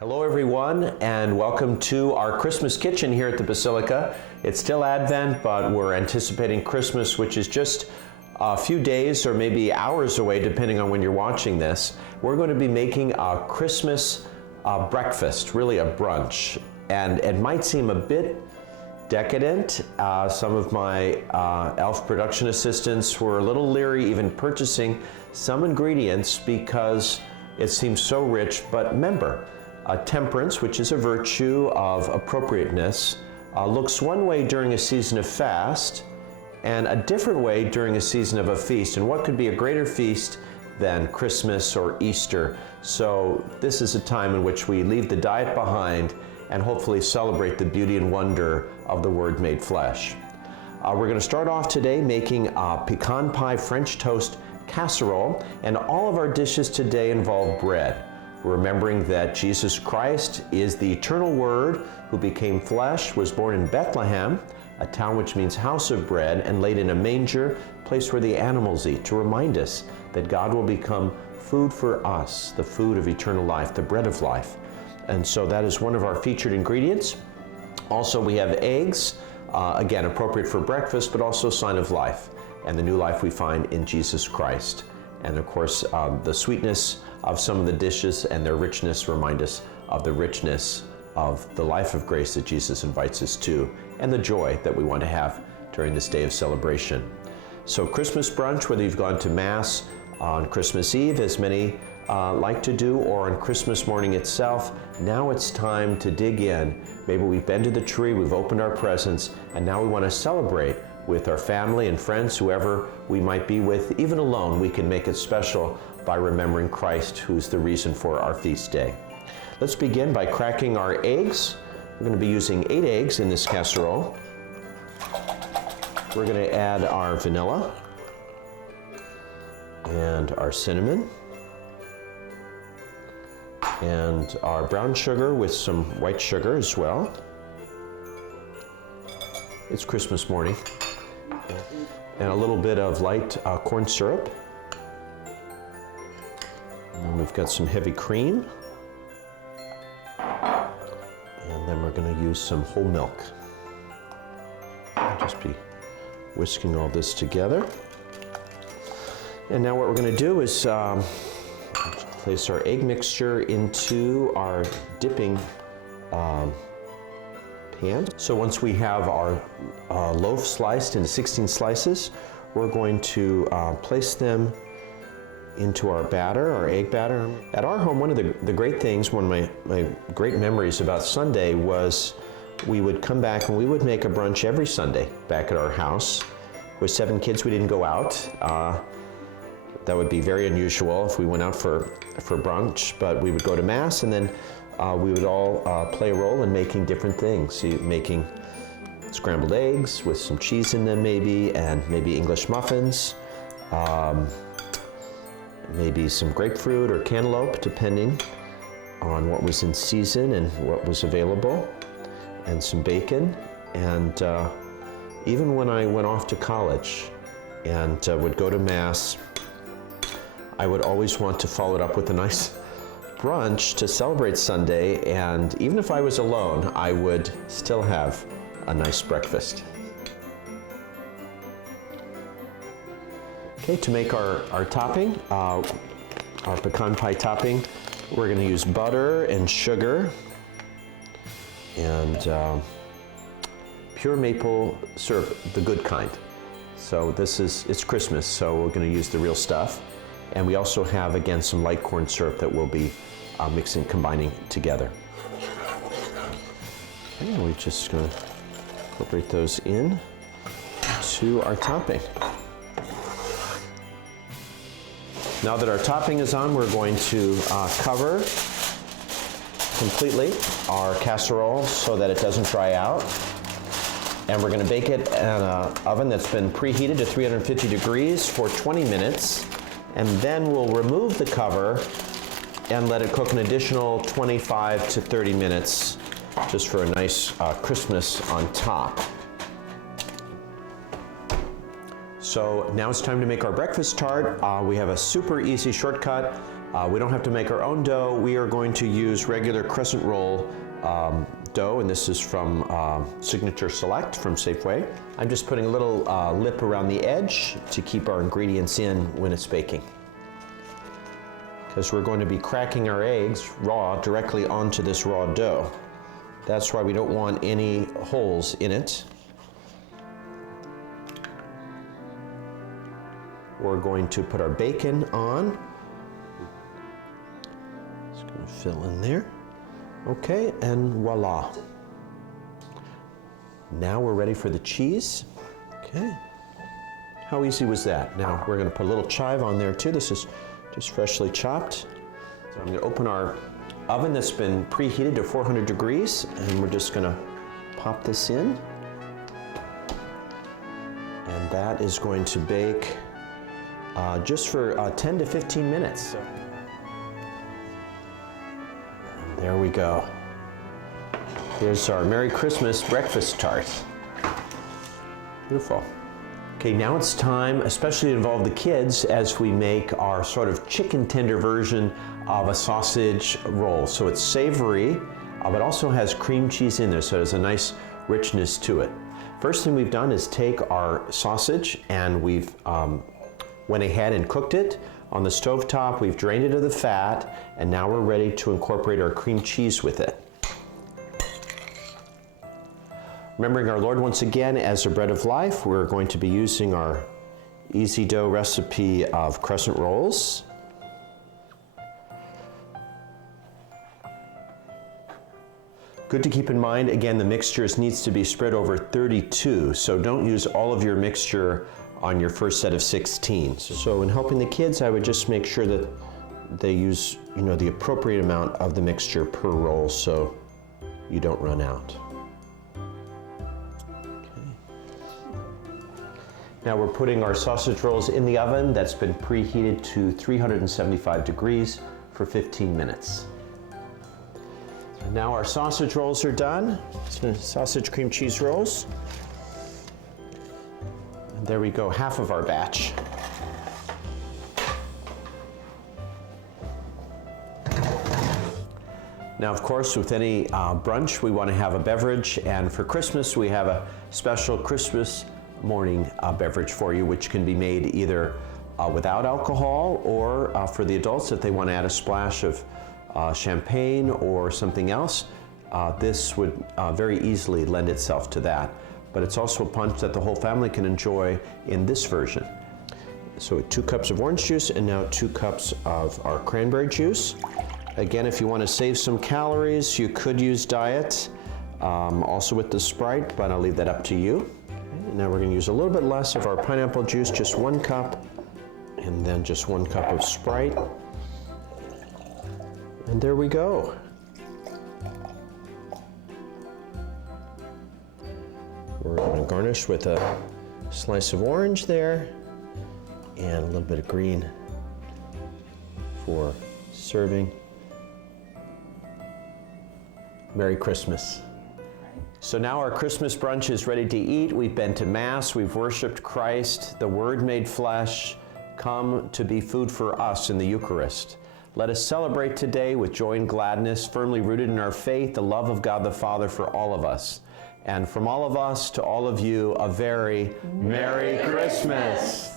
Hello everyone, and welcome to our Christmas kitchen here at the Basilica. It's still Advent, but we're anticipating Christmas, which is just a few days or maybe hours away, depending on when you're watching this. We're going to be making a Christmas breakfast, really a brunch. And it might seem a bit decadent. Some of my elf production assistants were a little leery even purchasing some ingredients because it seems so rich, but remember, temperance, which is a virtue of appropriateness, looks one way during a season of fast and a different way during a season of a feast. And what could be a greater feast than Christmas or Easter? So this is a time in which we leave the diet behind and hopefully celebrate the beauty and wonder of the Word made flesh. We're going to start off today making a pecan pie French toast casserole, and all of our dishes today involve bread. Remembering that Jesus Christ is the eternal Word who became flesh, was born in Bethlehem, a town which means house of bread, and laid in a manger, place where the animals eat, to remind us that God will become food for us, the food of eternal life, the bread of life. And so that is one of our featured ingredients. Also, we have eggs, again, appropriate for breakfast, but also a sign of life, and the new life we find in Jesus Christ. And of course, the sweetness of some of the dishes and their richness remind us of the richness of the life of grace that Jesus invites us to, and the joy that we want to have during this day of celebration. So Christmas brunch, whether you've gone to Mass on Christmas Eve, as many like to do, or on Christmas morning itself, now it's time to dig in. Maybe we've been to the tree, we've opened our presents, and now we want to celebrate with our family and friends, whoever we might be with. Even alone, we can make it special by remembering Christ, who's the reason for our feast day. Let's begin by cracking our eggs. We're going to be using 8 eggs in this casserole. We're going to add our vanilla and our cinnamon and our brown sugar with some white sugar as well. It's Christmas morning. And a little bit of light corn syrup. And we've got some heavy cream. And then we're going to use some whole milk. I'll just be whisking all this together. And now what we're going to do is place our egg mixture into our dipping pan. So once we have our loaf sliced into 16 slices, we're going to place them into our batter, our egg batter. At our home, one of the great things, one of my great memories about Sunday was we would come back and we would make a brunch every Sunday back at our house. With 7 kids, we didn't go out. That would be very unusual if we went out for brunch, but we would go to Mass, and then we would all play a role in making different things. Making scrambled eggs with some cheese in them maybe, and maybe English muffins, maybe some grapefruit or cantaloupe, depending on what was in season and what was available, and some bacon. And even when I went off to college and would go to Mass, I would always want to follow it up with a nice brunch to celebrate Sunday, and even if I was alone, I would still have a nice breakfast. Okay, to make our topping, our pecan pie topping, we're going to use butter and sugar and pure maple syrup, the good kind. So it's Christmas, so we're going to use the real stuff. And we also have, again, some light corn syrup that we'll be combining together. Okay, we're just going to incorporate those in to our topping. Now that our topping is on, we're going to cover completely our casserole so that it doesn't dry out. And we're going to bake it in an oven that's been preheated to 350 degrees for 20 minutes. And then we'll remove the cover and let it cook an additional 25 to 30 minutes just for a nice crispness on top. So now it's time to make our breakfast tart. We have a super easy shortcut. We don't have to make our own dough. We are going to use regular crescent roll dough, and this is from Signature Select from Safeway. I'm just putting a little lip around the edge to keep our ingredients in when it's baking, because we're going to be cracking our eggs raw directly onto this raw dough. That's why we don't want any holes in it. We're going to put our bacon on. Just going to fill in there. Okay, and voila. Now we're ready for the cheese. Okay. How easy was that? Now we're going to put a little chive on there too. This is just freshly chopped. So I'm going to open our oven that's been preheated to 400 degrees, and we're just going to pop this in. And that is going to bake just for 10 to 15 minutes. And there we go. Here's our Merry Christmas breakfast tart. Beautiful. Okay, now it's time, especially to involve the kids, as we make our sort of chicken tender version of a sausage roll. So it's savory, but also has cream cheese in there, so there's a nice richness to it. First thing we've done is take our sausage, and we've went ahead and cooked it on the stovetop. We've drained it of the fat, and now we're ready to incorporate our cream cheese with it. Remembering our Lord once again as the bread of life, we're going to be using our easy dough recipe of crescent rolls. Good to keep in mind, again, the mixture needs to be spread over 32, so don't use all of your mixture on your first set of 16. So in helping the kids, I would just make sure that they use, the appropriate amount of the mixture per roll so you don't run out. Now we're putting our sausage rolls in the oven that's been preheated to 375 degrees for 15 minutes. And now our sausage rolls are done. So sausage cream cheese rolls. And there we go, half of our batch. Now, of course, with any brunch, we want to have a beverage, and for Christmas, we have a special Christmas morning beverage for you, which can be made either without alcohol or for the adults if they want to add a splash of champagne or something else. This would very easily lend itself to that, but it's also a punch that the whole family can enjoy in this version. So 2 cups of orange juice, and now 2 cups of our cranberry juice. Again, if you want to save some calories, you could use diet, also with the Sprite, but I'll leave that up to you. Now we're going to use a little bit less of our pineapple juice, just 1 cup, and then just 1 cup of Sprite. And there we go. We're going to garnish with a slice of orange there, and a little bit of green for serving. Merry Christmas. So now our Christmas brunch is ready to eat. We've been to Mass, we've worshiped Christ, the Word made flesh, come to be food for us in the Eucharist. Let us celebrate today with joy and gladness, firmly rooted in our faith, the love of God the Father for all of us. And from all of us to all of you, a very Merry Christmas.